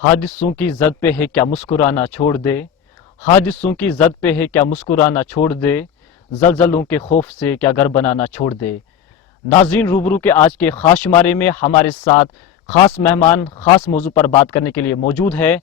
حادثوں کی زد پہ ہے کیا مسکرانا چھوڑ دے، حادثوں کی زد پہ ہے کیا مسکرانا چھوڑ دے، زلزلوں کے خوف سے کیا گھر بنانا چھوڑ دے۔ ناظرین، روبرو کے آج کے خاص شمارے میں ہمارے ساتھ خاص مہمان خاص موضوع پر بات کرنے کے لیے موجود ہے۔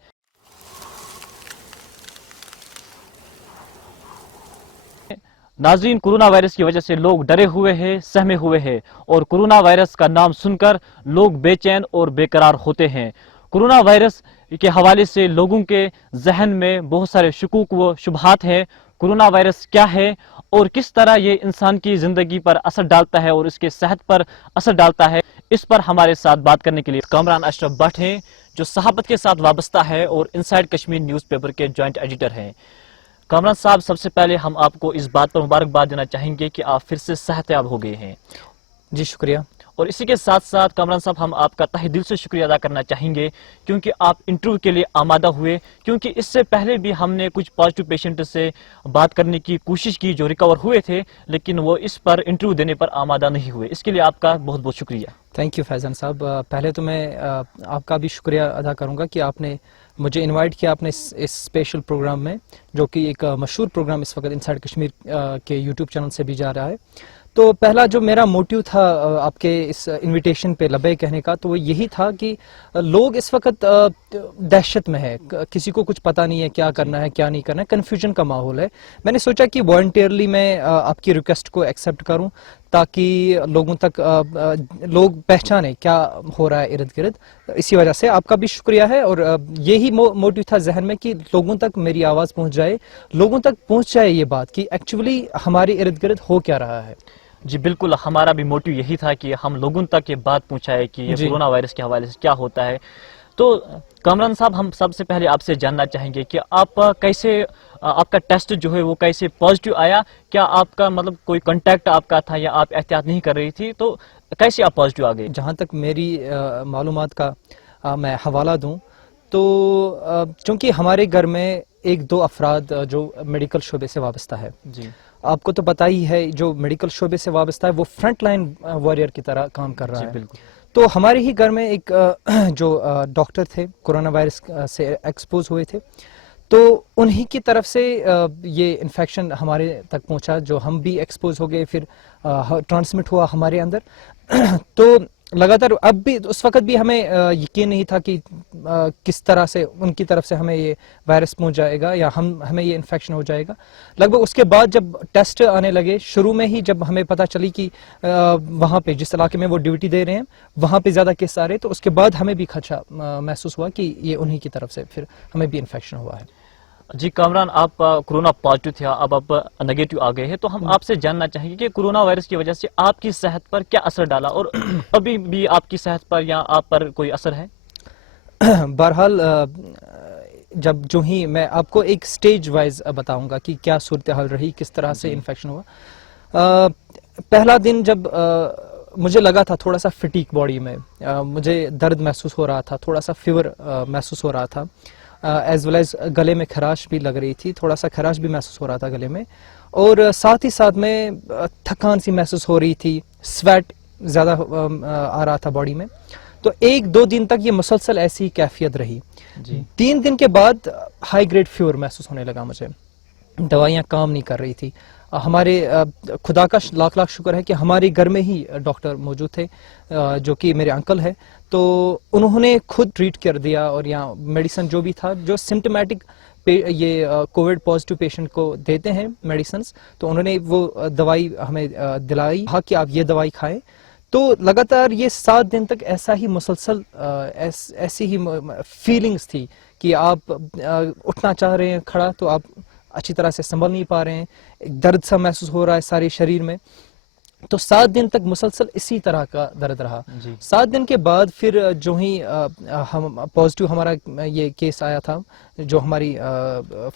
ناظرین، کرونا وائرس کی وجہ سے لوگ ڈرے ہوئے ہیں، سہمے ہوئے ہیں، اور کرونا وائرس کا نام سن کر لوگ بے چین اور بے قرار ہوتے ہیں۔ کرونا وائرس کے حوالے سے لوگوں کے ذہن میں بہت سارے شکوک و شبہات ہیں۔ کرونا وائرس کیا ہے اور کس طرح یہ انسان کی زندگی پر اثر ڈالتا ہے اور اس کے صحت پر اثر ڈالتا ہے، اس پر ہمارے ساتھ بات کرنے کے لیے کامران اشرف بٹ ہیں، جو صحافت کے ساتھ وابستہ ہے اور انسائیڈ کشمیر نیوز پیپر کے جوائنٹ ایڈیٹر ہیں۔ کامران صاحب، سب سے پہلے ہم آپ کو اس بات پر مبارکباد دینا چاہیں گے کہ آپ پھر سے صحت یاب ہو گئے ہیں۔ جی شکریہ۔ اور اسی کے ساتھ ساتھ کامران صاحب، ہم آپ کا تہہ دل سے شکریہ ادا کرنا چاہیں گے کیونکہ آپ انٹرویو کے لیے آمادہ ہوئے، کیونکہ اس سے پہلے بھی ہم نے کچھ پازیٹیو پیشنٹ سے بات کرنے کی کوشش کی جو ریکور ہوئے تھے، لیکن وہ اس پر انٹرویو دینے پر آمادہ نہیں ہوئے۔ اس کے لیے آپ کا بہت بہت شکریہ۔ تھینک یو فیضان صاحب۔ پہلے تو میں آپ کا بھی شکریہ ادا کروں گا کہ آپ نے مجھے انوائٹ کیا اپنے اس اسپیشل پروگرام میں، جو کہ ایک مشہور پروگرام اس وقت انسائیڈ کشمیر کے یوٹیوب چینل سے بھی جا رہا ہے۔ تو پہلا جو میرا موٹیو تھا آپ کے اس انویٹیشن پہ لبے کہنے کا، تو وہ یہی تھا کہ لوگ اس وقت دہشت میں ہے، کسی کو کچھ پتہ نہیں ہے کیا کرنا ہے کیا نہیں کرنا ہے، کنفیوژن کا ماحول ہے۔ میں نے سوچا کہ والنٹیئرلی میں آپ کی ریکویسٹ کو ایکسیپٹ کروں تاکہ لوگوں تک لوگ پہچانیں کیا ہو رہا ہے ارد گرد۔ اسی وجہ سے آپ کا بھی شکریہ ہے، اور یہی موٹیو تھا ذہن میں کہ لوگوں تک میری آواز پہنچ جائے، لوگوں تک پہنچ جائے یہ بات کہ ایکچولی ہمارے ارد گرد ہو کیا رہا ہے۔ جی بالکل، ہمارا بھی موٹیو یہی تھا کہ ہم لوگوں تک یہ بات پہنچائے کہ یہ کرونا وائرس کے حوالے سے کیا ہوتا ہے۔ تو کامران صاحب، ہم سب سے پہلے آپ سے جاننا چاہیں گے کہ آپ کیسے، آپ کا ٹیسٹ جو ہے وہ کیسے پازیٹیو آیا؟ کیا آپ کا مطلب کوئی کانٹیکٹ آپ کا تھا یا آپ احتیاط نہیں کر رہی تھی؟ تو کیسے آپ پازیٹیو آ گئے؟ جہاں تک میری معلومات کا میں حوالہ دوں تو چونکہ ہمارے گھر میں ایک دو افراد جو میڈیکل شعبے سے وابستہ ہے، جی آپ کو تو پتہ ہی ہے جو میڈیکل شعبے سے وابستہ ہے وہ فرنٹ لائن وارئر کی طرح کام کر رہا جی ہے۔ بالکل۔ تو ہمارے ہی گھر میں ایک جو ڈاکٹر تھے کرونا وائرس سے ایکسپوز ہوئے تھے، تو انہی کی طرف سے یہ انفیکشن ہمارے تک پہنچا، جو ہم بھی ایکسپوز ہو گئے، پھر ٹرانسمٹ ہوا ہمارے اندر۔ تو لگاتار اب بھی اس وقت بھی ہمیں یقین نہیں تھا کہ کس طرح سے ان کی طرف سے ہمیں یہ وائرس پہنچ جائے گا یا ہمیں یہ انفیکشن ہو جائے گا۔ لگ بھگ اس کے بعد جب ٹیسٹ آنے لگے، شروع میں ہی جب ہمیں پتہ چلی کہ وہاں پہ جس علاقے میں وہ ڈیوٹی دے رہے ہیں وہاں پہ زیادہ کیس آ رہے، تو اس کے بعد ہمیں بھی خدشہ محسوس ہوا کہ یہ انہی کی طرف سے پھر ہمیں بھی انفیکشن ہوا ہے۔ جی کامران، آپ کرونا پازیٹیو تھا، اب آپ نگیٹو آ گئے ہیں، تو ہم آپ سے جاننا چاہیں گے کہ کرونا وائرس کی وجہ سے آپ کی صحت پر کیا اثر ڈالا اور ابھی بھی آپ کی صحت پر یا آپ پر کوئی اثر ہے؟ بہرحال جو ہی میں آپ کو ایک سٹیج وائز بتاؤں گا کہ کیا صورتحال رہی، کس طرح سے انفیکشن ہوا۔ پہلا دن جب مجھے لگا تھا تھوڑا سا فٹیک باڈی میں، مجھے درد محسوس ہو رہا تھا، تھوڑا سا فیور محسوس ہو رہا تھا، ایز ویل ایز گلے میں خراش بھی لگ رہی تھی، تھوڑا سا خراش بھی محسوس ہو رہا تھا گلے میں، اور ساتھ ہی ساتھ میں تھکان سی محسوس ہو رہی تھی، سویٹ زیادہ آ رہا تھا باڈی میں۔ تو ایک دو دن تک یہ مسلسل ایسی کیفیت رہی۔ 3 دن کے بعد ہائی گریڈ فیور محسوس ہونے لگا مجھے، دوائیاں کام نہیں کر رہی تھی۔ ہمارے خدا کا لاکھ لاکھ شکر ہے کہ ہمارے گھر میں ہی ڈاکٹر موجود تھے جو کہ میرے انکل ہے، تو انہوں نے خود ٹریٹ کر دیا، اور یہاں میڈیسن جو بھی تھا جو سمپٹمیٹک یہ کووڈ پازیٹیو پیشنٹ کو دیتے ہیں میڈیسنس، تو انہوں نے وہ دوائی ہمیں دلائی، کہا کہ آپ یہ دوائی کھائیں۔ تو لگاتار یہ 7 دن تک ایسا ہی مسلسل ایسی ہی فیلنگز تھی کہ آپ اٹھنا چاہ رہے ہیں کھڑا تو آپ اچھی طرح سے سنبھل نہیں پا رہے ہیں، ایک درد سا محسوس ہو رہا ہے سارے شریر میں۔ تو 7 دن تک مسلسل اسی طرح کا درد رہا۔ 7 دن کے بعد پھر جو ہی ہم پازیٹیو ہمارا یہ کیس آیا تھا، جو ہماری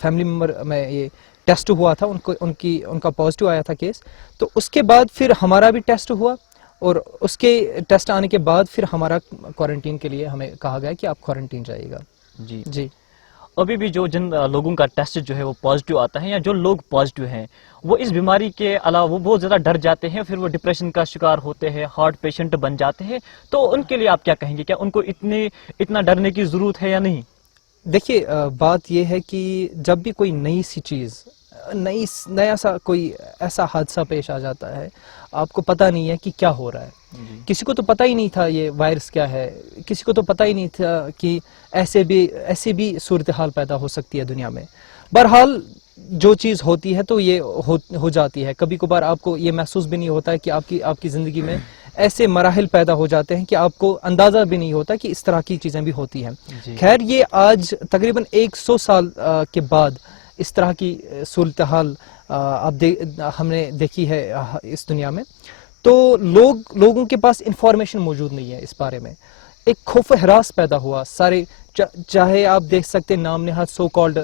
فیملی ممبر میں یہ ٹیسٹ ہوا تھا ان کا پازیٹیو آیا تھا کیس، تو اس کے بعد پھر ہمارا بھی ٹیسٹ ہوا، اور اس کے ٹیسٹ آنے کے بعد پھر ہمارا کوارنٹین کے لیے ہمیں کہا گیا کہ آپ کوارنٹین جائیے گا۔ جی ابھی بھی جن لوگوں کا ٹیسٹ جو ہے وہ پازیٹیو آتا ہے یا جو لوگ پازیٹیو ہیں وہ اس بیماری کے علاوہ وہ بہت زیادہ ڈر جاتے ہیں، پھر وہ ڈپریشن کا شکار ہوتے ہیں، ہارٹ پیشنٹ بن جاتے ہیں، تو ان کے لیے آپ کیا کہیں گے؟ کیا ان کو اتنا ڈرنے کی ضرورت ہے یا نہیں؟ دیکھیے بات یہ ہے کہ جب بھی کوئی نئی سی چیز نیا سا کوئی ایسا حادثہ پیش آ جاتا ہے، آپ کو پتہ نہیں ہے کہ کیا ہو رہا ہے. کسی کو تو پتہ ہی نہیں تھا یہ وائرس کیا ہے، کسی کو تو پتہ ہی نہیں تھا کہ ایسے بھی صورتحال پیدا ہو سکتی ہے دنیا میں. بہرحال جو چیز ہوتی ہے تو یہ ہو جاتی ہے. کبھی کبھار آپ کو یہ محسوس بھی نہیں ہوتا ہے کہ آپ کی زندگی میں ایسے مراحل پیدا ہو جاتے ہیں کہ آپ کو اندازہ بھی نہیں ہوتا کہ اس طرح کی چیزیں بھی ہوتی ہیں. خیر یہ آج تقریباً 100 سال کے بعد اس طرح کی صورتحال ہم نے دیکھی ہے اس دنیا میں. تو لوگوں کے پاس انفارمیشن موجود نہیں ہے اس بارے میں. ایک خوف و ہراس پیدا ہوا. سارے چاہے آپ دیکھ سکتے نام نہاد سو کالڈ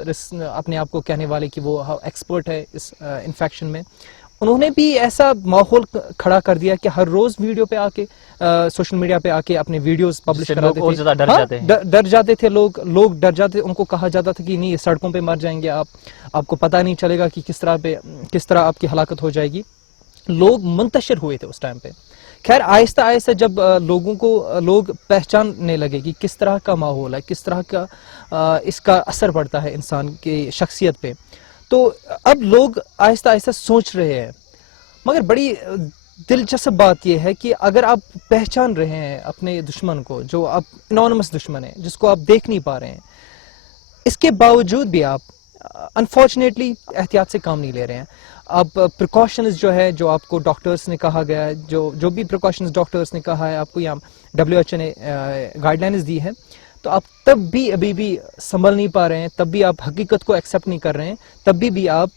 اپنے آپ کو کہنے والے کہ وہ ایکسپرٹ ہے اس انفیکشن میں، انہوں نے بھی ایسا ماحول کھڑا کر دیا کہ ہر روز ویڈیو پہ آ کے سوشل میڈیا پہ آ کے اپنے ویڈیوز پبلش کراتے تھے. ڈر جاتے تھے لوگ ڈر جاتے. ان کو کہا جاتا تھا کہ نہیں سڑکوں پہ مر جائیں گے آپ کو پتہ نہیں چلے گا کہ کس طرح آپ کی ہلاکت ہو جائے گی. لوگ منتشر ہوئے تھے اس ٹائم پہ. خیر آہستہ آہستہ جب لوگ پہچاننے لگے کہ کس طرح کا ماحول ہے، کس طرح کا اس کا اثر پڑتا ہے انسان کی شخصیت پہ، تو اب لوگ آہستہ آہستہ سوچ رہے ہیں. مگر بڑی دلچسپ بات یہ ہے کہ اگر آپ پہچان رہے ہیں اپنے دشمن کو، جو آپ انانیمس دشمن ہے جس کو آپ دیکھ نہیں پا رہے ہیں، اس کے باوجود بھی آپ انفارچونیٹلی احتیاط سے کام نہیں لے رہے ہیں. آپ پریکاشنز جو آپ کو ڈاکٹرز نے کہا گیا ہے، جو بھی پریکاشنز ڈاکٹرز نے کہا ہے آپ کو، یا WHO نے گائیڈ لائنز دی ہے، تو آپ تب بھی ابھی بھی سنبھل نہیں پا رہے ہیں، تب بھی آپ حقیقت کو ایکسیپٹ نہیں کر رہے ہیں، تب بھی آپ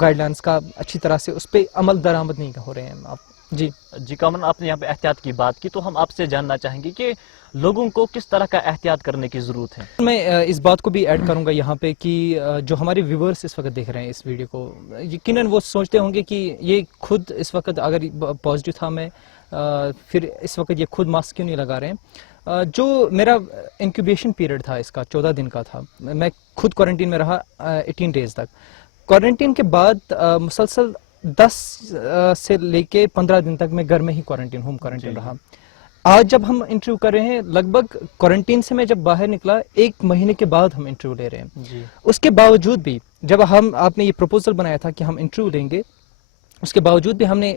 گائیڈ لائنز کا اچھی طرح سے اس پہ عمل درآمد نہیں ہو رہے ہیں آپ. جی کامران، آپ نے یہاں پہ احتیاط کی بات کی، تو ہم آپ سے جاننا چاہیں گے کہ لوگوں کو کس طرح کا احتیاط کرنے کی ضرورت ہے. میں اس بات کو بھی ایڈ کروں گا یہاں پہ کہ جو ہمارے ویورز اس وقت دیکھ رہے ہیں اس ویڈیو کو، یقیناً وہ سوچتے ہوں گے کہ یہ خود اس وقت اگر پازیٹیو تھا میں پھر اس وقت یہ خود ماسک کیوں نہیں لگا رہے ہیں. جو میرا انکیوبیشن پیریڈ تھا اس کا 14 دن کا تھا. میں خود کوارنٹین میں رہا 18 ڈیز تک. کوارنٹین کے بعد مسلسل 10 سے لے کے 15 دن تک میں گھر میں ہی ہوم کوارنٹین رہا. آج جب ہم انٹرویو کر رہے ہیں، لگ بھگ کوارنٹین سے میں جب باہر نکلا 1 مہینے کے بعد ہم انٹرویو لے رہے ہیں. اس کے باوجود بھی جب آپ نے یہ پروپوزل بنایا تھا کہ ہم انٹرویو لیں گے، اس کے باوجود بھی ہم نے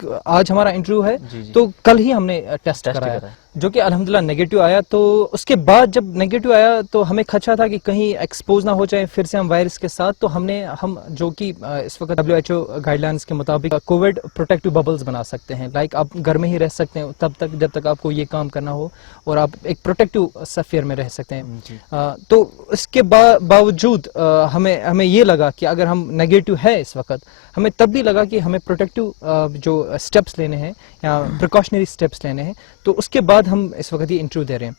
آج ہمارا انٹرویو ہے تو کل ہی ہم نے ٹیسٹ کرایا جو کہ الحمدللہ نیگیٹو آیا. تو اس کے بعد جب نیگیٹو آیا تو ہمیں خدشہ تھا کہ کہیں ایکسپوز نہ ہو جائے پھر سے ہم وائرس کے ساتھ. تو ہم جو کہ اس وقت WHO گائیڈ لائنس کے مطابق کووڈ پروٹیکٹیو ببلز بنا سکتے ہیں. لائک آپ گھر میں ہی رہ سکتے ہیں تب تک جب تک آپ کو یہ کام کرنا ہو، اور آپ ایک پروٹیکٹیو سفیر میں رہ سکتے ہیں. تو اس کے باوجود ہمیں یہ لگا کہ اگر ہم نیگیٹو ہے اس وقت، ہمیں تب بھی لگا کہ ہمیں پروٹیکٹیو جو اسٹیپس لینے ہیں یا پریکاشنری اسٹیپس لینے ہیں. تو اس کے بعد ہم اس وقت یہ انٹرویو دے رہے ہیں.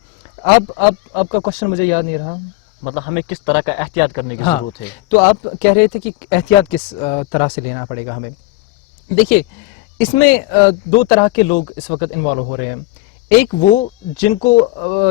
آپ کا کوشچن مجھے یاد نہیں رہا. مطلب ہمیں کس طرح کا احتیاط کرنے کی ضرورت ہے. تو آپ کہہ رہے تھے کہ احتیاط کس طرح سے لینا پڑے گا ہمیں. دیکھیے اس میں 2 طرح کے لوگ اس وقت انوالو ہو رہے ہیں. ایک وہ جن کو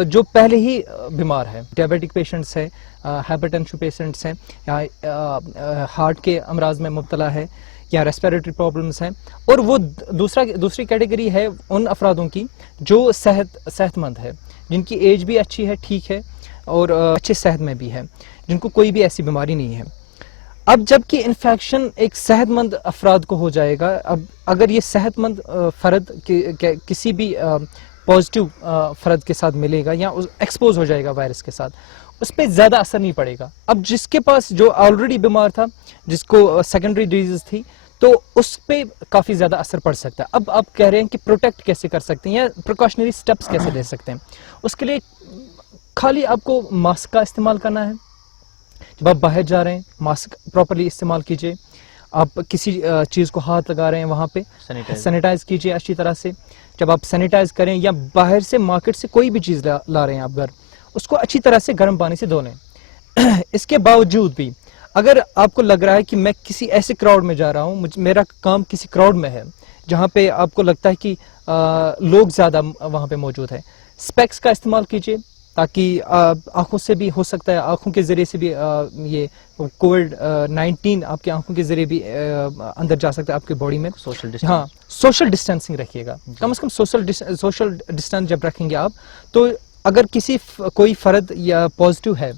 جو پہلے ہی بیمار ہے، ڈائبیٹک پیشنٹس ہیں، ہائپر ٹینشن پیشنٹس ہیں، یا ہارٹ کے امراض میں مبتلا ہے، یا ریسپیریٹری پرابلمس ہیں. اور وہ دوسری کیٹیگری ہے ان افرادوں کی جو صحت مند ہے، جن کی ایج بھی اچھی ہے، ٹھیک ہے، اور اچھے صحت میں بھی ہے، جن کو کوئی بھی ایسی بیماری نہیں ہے. اب جب کہ انفیکشن ایک صحت مند افراد کو ہو جائے گا، اب اگر یہ صحت مند فرد کسی بھی پازیٹیو فرد کے ساتھ ملے گا یا ایکسپوز ہو جائے گا وائرس کے ساتھ، اس پہ زیادہ اثر نہیں پڑے گا. اب جس کے پاس جو آلریڈی بیمار تھا، جس کو سیکنڈری ڈیزیز تھی، تو اس پہ کافی زیادہ اثر پڑ سکتا ہے. اب آپ کہہ رہے ہیں کہ پروٹیکٹ کیسے کر سکتے ہیں یا پریکاشنری سٹیپس کیسے لے سکتے ہیں. اس کے لیے خالی آپ کو ماسک کا استعمال کرنا ہے. جب آپ باہر جا رہے ہیں ماسک پراپرلی استعمال کیجیے. آپ کسی چیز کو ہاتھ لگا رہے ہیں وہاں پہ سینیٹائز کیجیے اچھی طرح سے. جب آپ سینیٹائز کریں یا باہر سے مارکیٹ سے کوئی بھی چیز لا رہے ہیں آپ گھر، اس کو اچھی طرح سے گرم پانی سے دھو لیں. اس کے باوجود بھی اگر آپ کو لگ رہا ہے کہ میں کسی ایسے کراؤڈ میں جا رہا ہوں، میرا کام کسی کراؤڈ میں ہے جہاں پہ آپ کو لگتا ہے کہ لوگ زیادہ وہاں پہ موجود ہیں، اسپیکس کا استعمال کیجیے تاکہ آنکھوں سے بھی ہو سکتا ہے، آنکھوں کے ذریعے سے بھی یہ کووڈ-19 آپ کی آنکھوں کے ذریعے بھی اندر جا سکتا ہے آپ کی باڈی میں. سوشل ڈسٹینسنگ رکھیے گا. کم از کم سوشل ڈسٹینس جب رکھیں گے آپ تو اگر کسی کوئی فرد یا پازیٹیو ہے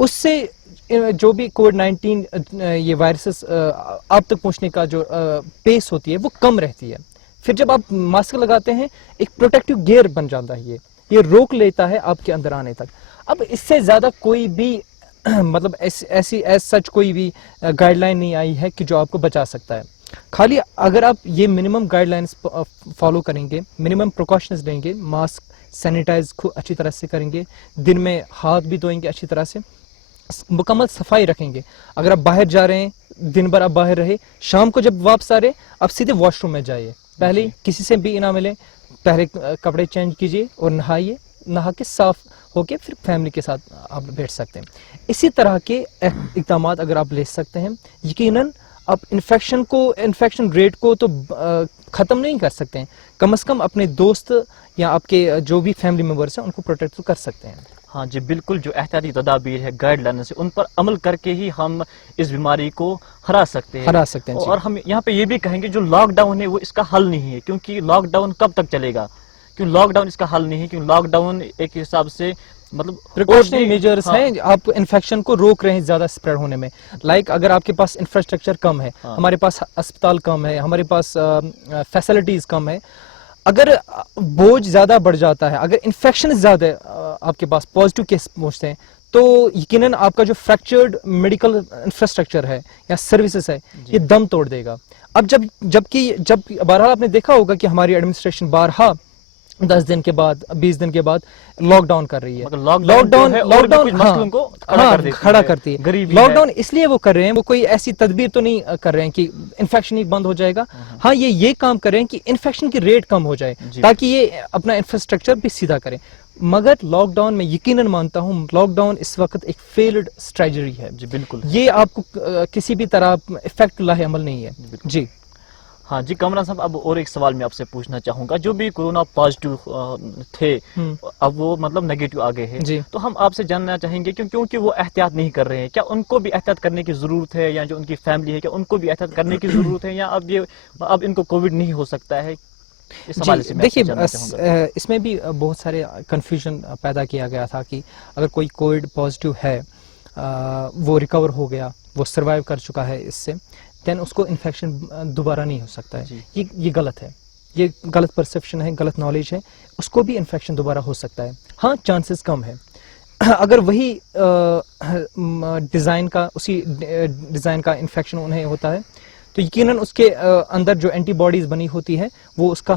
اس سے جو بھی کووڈ-19 یہ وائرسز آپ تک پہنچنے کا جو پیس ہوتی ہے وہ کم رہتی ہے. پھر جب آپ ماسک لگاتے ہیں ایک پروٹیکٹیو گیئر بن جاتا ہے, یہ روک لیتا ہے آپ کے اندر آنے تک. اب اس سے زیادہ کوئی بھی مطلب ایسی ایز سچ کوئی بھی گائیڈ لائن نہیں آئی ہے کہ جو آپ کو بچا سکتا ہے. خالی اگر آپ یہ منیمم گائیڈ لائنس فالو کریں گے, منیمم پریکاشنز لیں گے, ماسک سینیٹائز اچھی طرح سے کریں گے, دن میں ہاتھ بھی دھوئیں گے اچھی طرح سے, مکمل صفائی رکھیں گے. اگر آپ باہر جا رہے ہیں, دن بھر آپ باہر رہے, شام کو جب واپس آ رہے آپ سیدھے واش روم میں جائیے, پہلے کسی سے بھی نہ ملیں, پہلے کپڑے چینج کیجیے اور نہائیے, نہا کے صاف ہو کے پھر فیملی کے ساتھ آپ بیٹھ سکتے ہیں. اسی طرح کے اقدامات اگر آپ لے سکتے ہیں, یقیناً آپ انفیکشن ریٹ کو تو ختم نہیں کر سکتے ہیں, کم از کم اپنے دوست یا آپ کے جو بھی فیملی ممبرس ہیں ان کو پروٹیکٹ کر سکتے ہیں. ہاں جی بالکل, جو احتیاطی تدابیر ہے گائیڈ لائنز ان پر عمل کر کے ہی ہم اس بیماری کو ہرا سکتے ہیں. اور ہم یہاں پہ یہ بھی کہیں گے جو لاک ڈاؤن ہے وہ اس کا حل نہیں ہے, کیونکہ لاک ڈاؤن کب تک چلے گا, کیوں لاک ڈاؤن اس کا حل نہیں ہے, کیوں لاک ڈاؤن ایک حساب سے مطلب پریکاشنری میجرز ہیں, آپ انفیکشن کو روک رہے ہیں زیادہ اسپریڈ ہونے میں. لائک اگر آپ کے پاس انفراسٹرکچر کم ہے, ہمارے پاس اسپتال کم ہے, ہمارے پاس فیسلٹیز کم ہے, اگر بوجھ زیادہ بڑھ جاتا ہے, اگر انفیکشن زیادہ آپ کے پاس پازیٹیو کیس پہنچتے ہیں, تو یقیناً آپ کا جو فریکچرڈ میڈیکل انفراسٹرکچر ہے یا سروسز ہے یہ دم توڑ دے گا. اب جب بہرحال آپ نے دیکھا ہوگا کہ ہماری ایڈمنسٹریشن بارہا 10 دن کے بعد 20 دن کے بعد لاک ڈاؤن کر رہی ہے. لاک ڈاؤن کھڑا کرتی ہے. لاک ڈاؤن اس لیے وہ کر رہے ہیں, وہ کوئی ایسی تدبیر تو نہیں کر رہے ہیں کہ انفیکشن ہی بند ہو جائے گا. ہاں یہ کام کر رہے ہیں کہ انفیکشن کی ریٹ کم ہو جائے تاکہ یہ اپنا انفراسٹرکچر بھی سیدھا کریں. مگر لاک ڈاؤن میں یقیناً مانتا ہوں لاک ڈاؤن اس وقت ایک فیلڈ اسٹریٹجی ہے. جی بالکل, یہ آپ کو کسی بھی طرح افیکٹ لاہ عمل نہیں ہے. جی ہاں جی کامران صاحب, اب اور ایک سوال میں آپ سے پوچھنا چاہوں گا, جو بھی کورونا پازیٹیو تھے اب وہ مطلب نیگیٹو آ گئے ہیں, تو ہم آپ سے جاننا چاہیں گے کیونکہ وہ احتیاط نہیں کر رہے ہیں, کیا ان کو بھی احتیاط کرنے کی ضرورت ہے, یا جو ان کی فیملی ہے کیا ان کو بھی احتیاط کرنے کی ضرورت ہے, یا اب ان کو کووڈ نہیں ہو سکتا ہے؟ دیکھیے اس میں بھی بہت سارے کنفیوژن پیدا کیا گیا تھا کہ اگر کوئی کووڈ پازیٹیو ہے, وہ ریکور ہو گیا, وہ سروائیو کر چکا ہے اس سے, دین اس کو انفیکشن دوبارہ نہیں ہو سکتا ہے. یہ غلط ہے, یہ غلط پرسیپشن ہے, غلط نالج ہے. اس کو بھی انفیکشن دوبارہ ہو سکتا ہے, ہاں چانسز کم ہے. اگر وہی ڈیزائن کا انفیکشن انہیں ہوتا ہے تو یقیناً اس کے اندر جو اینٹی باڈیز بنی ہوتی ہے وہ اس کا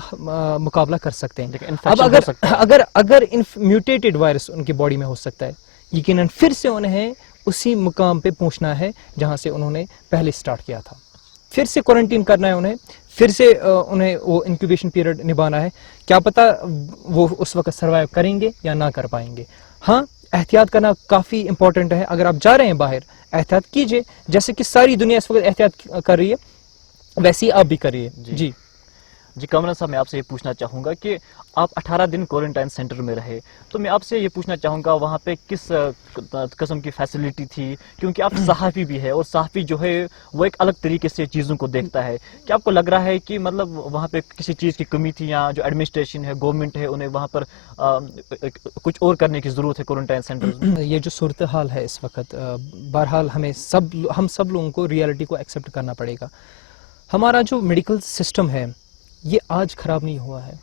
مقابلہ کر سکتے ہیں. اب اگر میوٹیٹڈ وائرس ان کی باڈی میں ہو سکتا ہے, یقیناً پھر سے انہیں اسی مقام پہ پہنچنا ہے جہاں سے انہوں نے پہلے سٹارٹ کیا تھا, پھر سے کوارنٹین کرنا ہے انہیں, پھر سے انہیں وہ انکیوبیشن پیریڈ نبھانا ہے. کیا پتہ وہ اس وقت سروائیو کریں گے یا نہ کر پائیں گے. ہاں احتیاط کرنا کافی امپورٹنٹ ہے. اگر آپ جا رہے ہیں باہر, احتیاط کیجئے, جیسے کہ ساری دنیا اس وقت احتیاط کر رہی ہے ویسے ہی آپ بھی کریے. جی کامران صاحب, میں آپ سے یہ پوچھنا چاہوں گا کہ آپ 18 دن کوارنٹائن سینٹر میں رہے, تو میں آپ سے یہ پوچھنا چاہوں گا وہاں پہ کس قسم کی فیسلٹی تھی, کیونکہ آپ صحافی بھی ہے اور صحافی جو ہے وہ ایک الگ طریقے سے چیزوں کو دیکھتا ہے. کیا آپ کو لگ رہا ہے کہ مطلب وہاں پہ کسی چیز کی کمی تھی, یا جو ایڈمنسٹریشن ہے, گورنمنٹ ہے, انہیں وہاں پر کچھ اور کرنے کی ضرورت ہے کوارنٹائن سینٹر میں؟ یہ جو صورتحال ہے اس وقت, بہرحال ہم سب لوگوں کو ریئلٹی کو ایکسیپٹ کرنا پڑے گا. ہمارا جو میڈیکل سسٹم ہے یہ آج خراب نہیں ہوا ہے,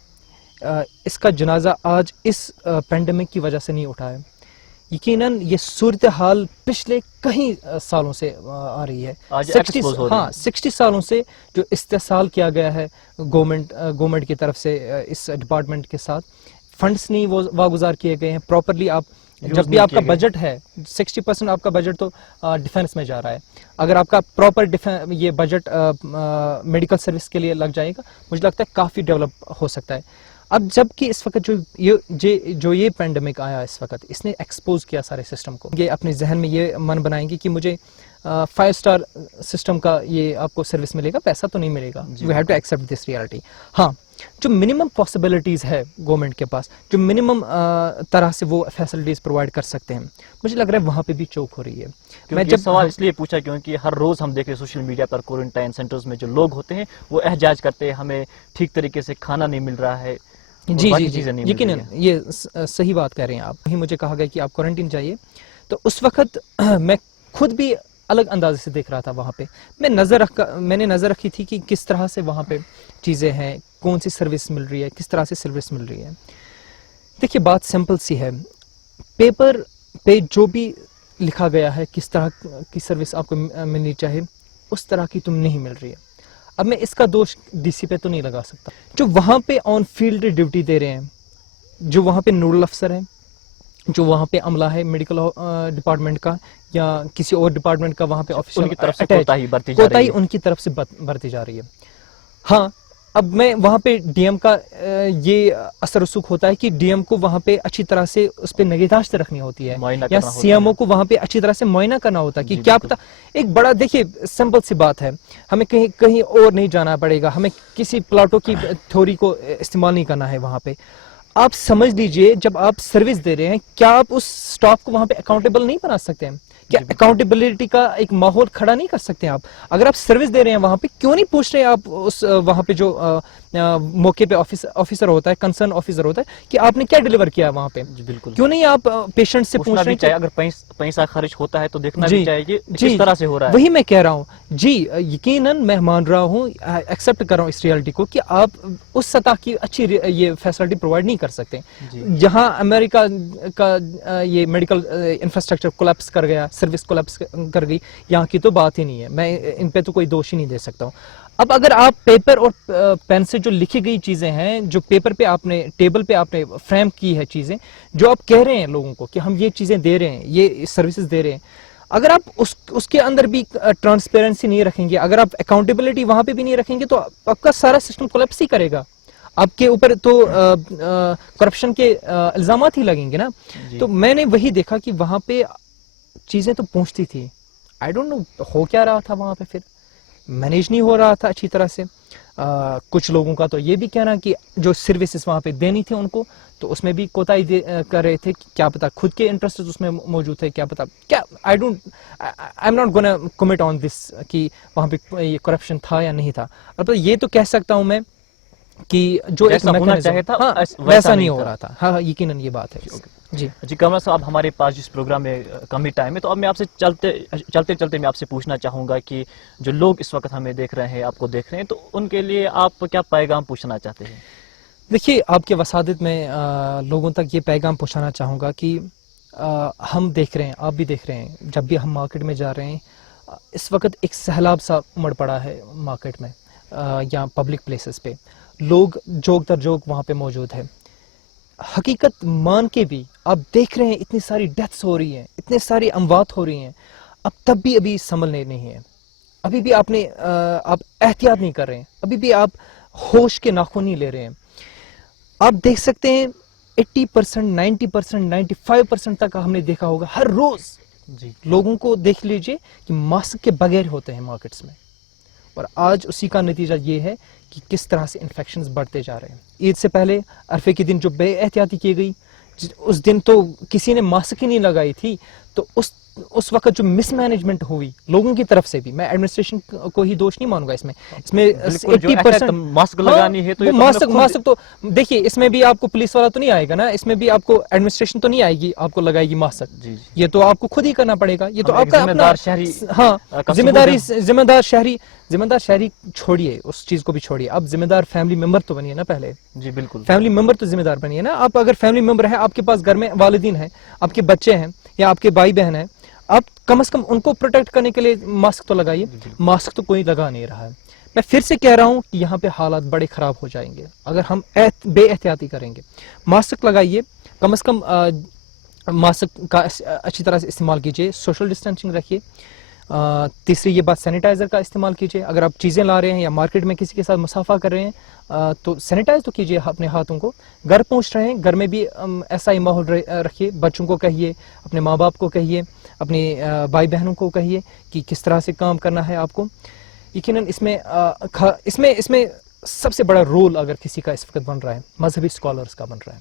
اس کا جنازہ آج اس پینڈیمک کی وجہ سے نہیں اٹھا ہے. یقیناً یہ صورتحال پچھلے کئی سالوں سے آ رہی ہے. 60 سالوں سے جو استحصال کیا گیا ہے گورنمنٹ کی طرف سے اس ڈپارٹمنٹ کے ساتھ, فنڈس نہیں واگزار کیے گئے ہیں پراپرلی. آپ جب بھی آپ کا بجٹ ہے 60% آپ کا بجٹ تو ڈیفینس میں جا رہا ہے. اگر آپ کا پراپر یہ بجٹ میڈیکل سروس کے لیے لگ جائے گا, مجھے لگتا ہے کافی ڈیولپ ہو سکتا ہے. اب جب کہ اس وقت جو یہ پینڈیمک آیا اس وقت, اس نے ایکسپوز کیا سارے سسٹم کو. یہ اپنے ذہن میں یہ من بنائیں گے کہ مجھے 5 اسٹار سسٹم کا یہ آپ کو سروس ملے گا, پیسہ تو نہیں ملے گا. You have to accept this reality. ہاں جو منیمم پاسبلٹیز ہے گورنمنٹ کے پاس, جو منیمم طرح سے وہ فیسلٹیز پرووائڈ کر سکتے ہیں, مجھے لگ رہا ہے وہاں پہ بھی چوک ہو رہی ہے. میں جب سوال اس لیے پوچھا کیونکہ ہر روز ہم دیکھ رہے سوشل میڈیا پر کوارنٹائن سینٹرز میں جو لوگ ہوتے ہیں وہ احجاج کرتے ہیں, ہمیں ٹھیک طریقے سے کھانا نہیں مل رہا ہے. جی باقی جی جی چیزیں نہیں مل رہی یقیناً ہیں۔ یہ صحیح بات کہہ رہے ہیں آپ. وہیں مجھے کہا گیا کہ آپ کوارنٹین جائیے، تو اس وقت میں خود بھی الگ انداز سے دیکھ رہا تھا وہاں پہ. میں نے نظر رکھی تھی کہ کس طرح سے وہاں پہ چیزیں ہیں، کون سی سروس مل رہی ہے، کس طرح سے سروس مل رہی ہے. دیکھیے بات سمپل سی ہے، پیپر پہ جو بھی لکھا گیا ہے کس طرح کی سروس آپ کو ملنی چاہے، اس طرح کی تم نہیں مل رہی ہے. اب میں اس کا دوش ڈی سی پہ تو نہیں لگا سکتا. جو وہاں پہ آن فیلڈ ڈیوٹی دے رہے ہیں، جو وہاں پہ نوڈل افسر ہیں، جو وہاں پہ عملہ ہے میڈیکل ڈپارٹمنٹ کا یا کسی اور ڈپارٹمنٹ کا وہاں پہ آفیسر ان کی طرف سے اٹیچ، کوتاہی برتی جا کوتاہی رہی ہے۔ ان کی طرف سے برتی جا رہی ہے. ہاں اب میں وہاں پہ ڈی ایم کا یہ اثر رسوخ ہوتا ہے کہ ڈی ایم کو وہاں پہ اچھی طرح سے اس پہ نگہداشت رکھنی ہوتی ہے، معائنہ یا کرنا سی ہوتا ایم ہے۔ او کو وہاں پہ اچھی طرح سے معائنہ کرنا ہوتا ہے کہ جی کیا بالکل۔ پتا. ایک بڑا دیکھیے سمپل سی بات ہے، ہمیں کہیں اور نہیں جانا پڑے گا، ہمیں کسی پلاٹوں کی تھیوری کو استعمال نہیں کرنا ہے. وہاں پہ آپ سمجھ لیجئے جب آپ سروس دے رہے ہیں، کیا آپ اس سٹاف کو وہاں پہ اکاؤنٹیبل نہیں بنا سکتے ہیں؟ کیا جی بالکل۔ اکاؤنٹیبلٹی کا ایک ماحول کھڑا نہیں کر سکتے ہیں آپ؟ اگر آپ سروس دے رہے ہیں وہاں پہ، کیوں نہیں پوچھ رہے ہیں آپ اس وہاں پہ جو موقع پہ آفیسر ہوتا ہے، کنسرن آفیسر ہوتا ہے، کہ آپ نے کیا ڈیلیور کیا وہاں پہ؟ جی بالکل، کیوں نہیں آپ پیشنٹ سے پوچھنا پوچھ رہے بھی ہیں چاہیے. کہ اگر پیسہ خرچ ہوتا ہے تو دیکھنا بھی جی چاہیے کہ جی کس طرح سے ہو رہا ہے. وہی میں کہہ رہا ہوں. جی یقیناً میں مان رہا ہوں، ایکسیپٹ کر رہا ہوں اس ریالٹی کو کہ آپ اس سطح کی اچھی یہ فیسلٹی پرووائڈ نہیں کر سکتے. جی جہاں امریکہ کا یہ میڈیکل انفراسٹرکچر کولیپس کر گیا، سروس کولیپس کر گئی، یہاں کی تو بات ہی نہیں ہے. میں ان پہ تو کوئی دوش ہی نہیں دے سکتا ہوں. اب اگر آپ پیپر اور پین سے جو لکھی گئی چیزیں ہیں، جو پیپر پہ آپ نے ٹیبل پہ آپ نے فریم کی ہے چیزیں، جو آپ کہہ رہے ہیں لوگوں کو کہ ہم یہ چیزیں دے رہے ہیں، یہ سروسز دے رہے ہیں، اگر آپ اس کے اندر بھی ٹرانسپیرنسی نہیں رکھیں گے، اگر آپ اکاؤنٹیبلٹی وہاں پہ بھی نہیں رکھیں گے، تو آپ کا سارا سسٹم کولیپس ہی کرے گا. آپ کے اوپر تو کرپشن کے الزامات ہی لگیں گے نا. جی تو میں نے وہی دیکھا کہ وہاں پہ چیزیں تو پہنچتی تھی. آئی ڈونٹ نو ہو کیا رہا تھا وہاں پہ، پھر مینیج نہیں ہو رہا تھا اچھی طرح سے. کچھ لوگوں کا تو یہ بھی کہنا کہ جو سروسز وہاں پہ دینی تھی ان کو، تو اس میں بھی کوتاہی کر رہے تھے. کیا پتا خود کے انٹرسٹ اس میں موجود تھے، کیا پتا کیا. I am not gonna commit on this کہ وہاں پہ یہ کرپشن تھا یا نہیں تھا. البتہ یہ تو کہہ سکتا ہوں میں کہ جو ایک جیسا ہونا میکانزم، چاہیے تھا ہاں ویسا نہیں نہیں ہو تھا. رہا تھا. ہاں یقیناً یہ بات ہے. جی جی کمرا صاحب، اب ہمارے پاس جس پروگرام میں کم ہی ٹائم ہے، تو اب میں آپ سے چلتے میں آپ سے پوچھنا چاہوں گا کہ جو لوگ اس وقت ہمیں دیکھ رہے ہیں، آپ کو دیکھ رہے ہیں، تو ان کے لیے آپ کیا پیغام پوچھنا چاہتے ہیں؟ دیکھیے آپ کے وسادت میں لوگوں تک یہ پیغام پہنچانا چاہوں گا کہ ہم دیکھ رہے ہیں، آپ بھی دیکھ رہے ہیں، جب بھی ہم مارکیٹ میں جا رہے ہیں، اس وقت ایک سیلاب سا امڑ پڑا ہے مارکیٹ میں یا پبلک پلیسز پہ. لوگ جوک در جوک وہاں پہ موجود ہے. حقیقت مان کے بھی آپ دیکھ رہے ہیں اتنی ساری ڈیتھس ہو رہی ہیں، اتنے ساری اموات ہو رہی ہیں، تب بھی ابھی سنبھلنے نہیں ہے. ابھی بھی آپ احتیاط نہیں کر رہے ہیں، ابھی بھی آپ ہوش کے ناخن نہیں لے رہے ہیں. آپ دیکھ سکتے ہیں 80%، 90%، 95% تک ہم نے دیکھا ہوگا ہر روز جی لوگوں کو دیکھ لیجئے کہ ماسک کے بغیر ہوتے ہیں مارکیٹس میں. اور آج اسی کا نتیجہ یہ ہے کہ کس طرح سے انفیکشنز بڑھتے جا رہے ہیں. عید سے پہلے عرفے کے دن جو بے احتیاطی کی گئی، اس دن تو کسی نے ماسک ہی نہیں لگائی تھی. تو اس وقت جو مس مینجمنٹ ہوئی لوگوں کی طرف سے بھی، میں ایڈمنسٹریشن کو ہی دوش نہیں مانوں گا اس میں بالکل. جو 80%. ماسک ہاں لگانی ہے تو وہ یہ تو ہمیں خود ماسک تو دیکھیے اس میں بھی آپ کو پولیس والا تو نہیں آئے گا نا، اس میں بھی آپ کو ایڈمنسٹریشن تو نہیں آئے گی، آپ کو لگائے گی ماسک. جی یہ تو آپ کو خود ہی کرنا پڑے گا. یہ تو ہمیں آپ ایک کا ذمہ اپنا دار شہری ہاں کا ذمہ دار شہری چھوڑیے، اس چیز کو بھی چھوڑیے. آپ ذمہ دار فیملی ممبر تو بنیے نا پہلے. جی بالکل. فیملی ممبر تو ذمہ دار بنیے نا. آپ اگر فیملی ممبر ہے، آپ کے پاس گھر میں والدین ہیں، آپ کے بچے ہیں یا آپ کے بھائی بہن ہیں، آپ کم از کم ان کو پروٹیکٹ کرنے کے لیے ماسک تو لگائیے. ماسک تو کوئی لگا نہیں رہا ہے. میں پھر سے کہہ رہا ہوں کہ یہاں پہ حالات بڑے خراب ہو جائیں گے اگر ہم بے احتیاطی کریں گے. ماسک لگائیے، کم از کم ماسک کا اچھی طرح سے استعمال کیجیے، سوشل ڈسٹینسنگ رکھیے. تیسری یہ بات سینیٹائزر کا استعمال کیجیے. اگر آپ چیزیں لا رہے ہیں یا مارکیٹ میں کسی کے ساتھ مصافحہ کر رہے ہیں تو سینیٹائز تو کیجیے اپنے ہاتھوں کو. گھر پہنچ رہے ہیں، گھر میں بھی ایسا ہی ماحول رکھیے. بچوں کو کہیے، اپنے ماں باپ کو کہیے، اپنے بھائی بہنوں کو کہیے کہ کس طرح سے کام کرنا ہے آپ کو. یقیناً اس میں سب سے بڑا رول اگر کسی کا اس وقت بن رہا ہے، مذہبی اسکالرس کا بن رہا ہے.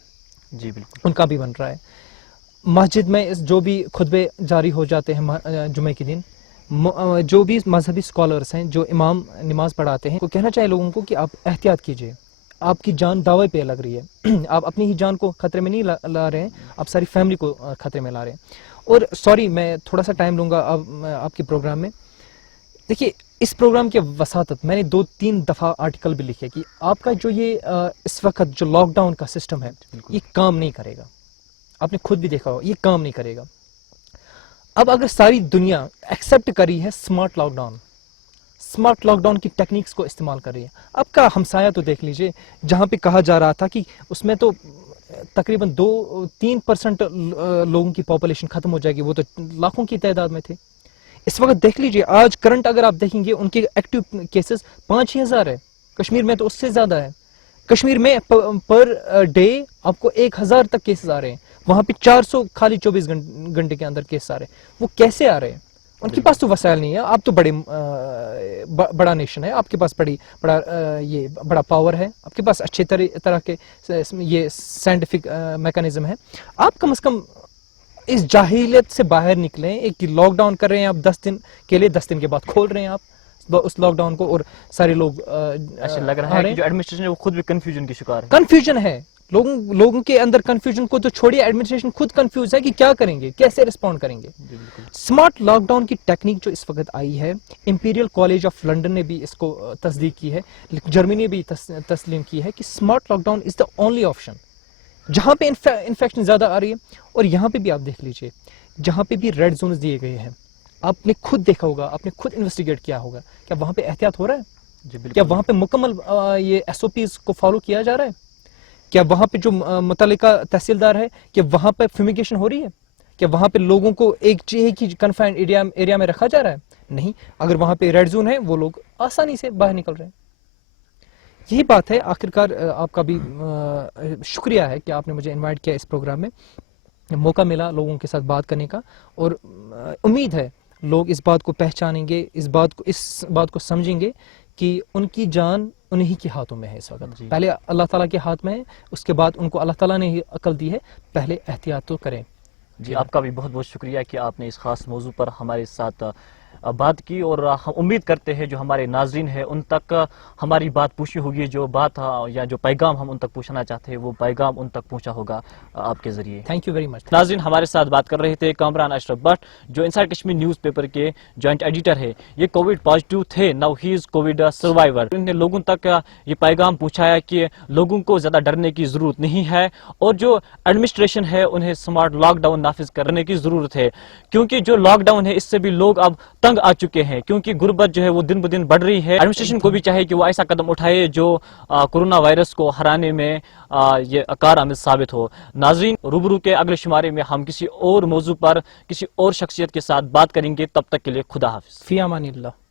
جی بالکل. ان کا بھی بن رہا ہے. مسجد میں جو بھی خطبے جاری ہو جاتے ہیں جمعے کے دن، جو بھی مذہبی اسکالرس ہیں، جو امام نماز پڑھاتے ہیں، وہ کہنا چاہے لوگوں کو کہ آپ احتیاط کیجیے. آپ کی جان دعوے پہ لگ رہی ہے. آپ اپنی ہی جان کو خطرے میں نہیں لا رہے ہیں, آپ ساری فیملی کو خطرے میں لا رہے ہیں. اور سوری میں تھوڑا سا ٹائم لوں گا آپ کے پروگرام میں. دیکھیے اس پروگرام کی وساطت میں نے 2-3 دفعہ آرٹیکل بھی لکھے کہ آپ کا جو یہ اس وقت جو لاک ڈاؤن کا سسٹم ہے یہ کام نہیں کرے گا. آپ نے خود بھی دیکھا ہو یہ کام نہیں کرے گا. اب اگر ساری دنیا ایکسیپٹ کری ہے اسمارٹ لاک ڈاؤن کی ٹیکنیکس کو استعمال کر رہی ہے. اب کا ہمسایہ تو دیکھ لیجئے جہاں پہ کہا جا رہا تھا کہ اس میں تو تقریباً 2-3% لوگوں کی پاپولیشن ختم ہو جائے گی, وہ تو لاکھوں کی تعداد میں تھے. اس وقت دیکھ لیجئے آج کرنٹ اگر آپ دیکھیں گے ان کے ایکٹیو کیسز 5,000 ہے. کشمیر میں تو اس سے زیادہ ہے. کشمیر میں پر ڈے آپ کو 1,000 تک کیسز آ رہے ہیں. وہاں پہ 400 خالی 24 گھنٹے کے اندر کیس آ رہے ہیں. وہ کیسے آ رہے ہیں؟ ان کے پاس تو وسائل نہیں ہے. آپ تو بڑا نیشن ہے, آپ کے پاس بڑا پاور ہے, آپ کے پاس اچھے طرح کے یہ سائنٹیفک میکانزم ہے. آپ کم از کم اس جاہلیت سے باہر نکلیں. ایک لاک ڈاؤن کر رہے ہیں آپ 10 دن کے لیے, 10 دن کے بعد کھول رہے ہیں آپ اس لاک ڈاؤن کو, اور سارے لوگ ایسا لگ رہا ہے کہ جو ایڈمنسٹریشن ہے وہ خود بھی کنفیوژن کی شکار ہے. کنفیوژن ہے لوگوں کے اندر. کنفیوژن کو تو چھوڑیے, ایڈمنسٹریشن خود کنفیوز ہے کہ کیا کریں گے, کیسے رسپونڈ کریں گے. اسمارٹ لاک ڈاؤن کی ٹیکنیک جو اس وقت آئی ہے, امپیریل کالج آف لنڈن نے بھی اس کو تصدیق کی ہے, جرمنی نے بھی تسلیم کی ہے کہ smart lockdown is the only option. جہاں پہ انفیکشن زیادہ آ رہی ہے, اور یہاں پہ بھی آپ دیکھ لیجئے جہاں پہ بھی ریڈ زونز دیے گئے ہیں, آپ نے خود دیکھا ہوگا, آپ نے خود انویسٹیگیٹ کیا ہوگا, کیا وہاں پہ احتیاط ہو رہا ہے؟ کیا وہاں پہ مکمل یہ SOPs کو فالو کیا جا رہا ہے؟ کیا وہاں پہ جو متعلقہ تحصیلدار ہے کہ وہاں پہ فیومیگیشن ہو رہی ہے؟ کیا وہاں پہ لوگوں کو ایک ہی کنفائنڈ ایریا میں رکھا جا رہا ہے؟ نہیں. اگر وہاں پہ ریڈ زون ہے وہ لوگ آسانی سے باہر نکل رہے ہیں. یہی بات ہے. آخرکار آپ کا بھی شکریہ ہے کہ آپ نے مجھے انوائٹ کیا اس پروگرام میں, موقع ملا لوگوں کے ساتھ بات کرنے کا, اور امید ہے لوگ اس بات کو پہچانیں گے, اس بات کو سمجھیں گے کہ ان کی جان انہی کے ہاتھوں میں ہے اس وقت. پہلے اللہ تعالیٰ کے ہاتھ میں ہے, اس کے بعد ان کو اللہ تعالیٰ نے ہی عقل دی ہے, پہلے احتیاط تو کریں. جی آپ کا بھی بہت بہت شکریہ کہ آپ نے اس خاص موضوع پر ہمارے ساتھ بات کی, اور ہم امید کرتے ہیں جو ہمارے ناظرین ہیں ان تک ہماری بات پہنچی ہوگی. جو بات یا جو پیغام ہم ان تک پہنچانا چاہتے ہیں وہ پیغام ان تک پہنچا ہوگا آپ کے ذریعے. Thank you very much. ناظرین ہمارے ساتھ بات کر رہے تھے کامران اشرف بٹ, جو انسائیڈ کشمیر نیوز پیپر کے جوائنٹ ایڈیٹر ہے. یہ کووڈ پازیٹیو تھے, now he is Covid survivor. انہوں نے لوگوں تک یہ پیغام پہنچایا کہ لوگوں کو زیادہ ڈرنے کی ضرورت نہیں ہے, اور جو ایڈمنسٹریشن ہے انہیں اسمارٹ لاک ڈاؤن نافذ کرنے کی ضرورت ہے, کیونکہ جو لاک ڈاؤن ہے اس سے بھی لوگ اب تنگ آ چکے ہیں, کیونکہ غربت جو ہے وہ دن بدن بڑھ رہی ہے. ایڈمنسٹریشن کو بھی چاہے کہ وہ ایسا قدم اٹھائے جو کورونا وائرس کو ہرانے میں یہ کارآمد ثابت ہو. ناظرین روبرو کے اگلے شمارے میں ہم کسی اور موضوع پر کسی اور شخصیت کے ساتھ بات کریں گے. تب تک کے لیے خدا حافظ. فی امان اللہ.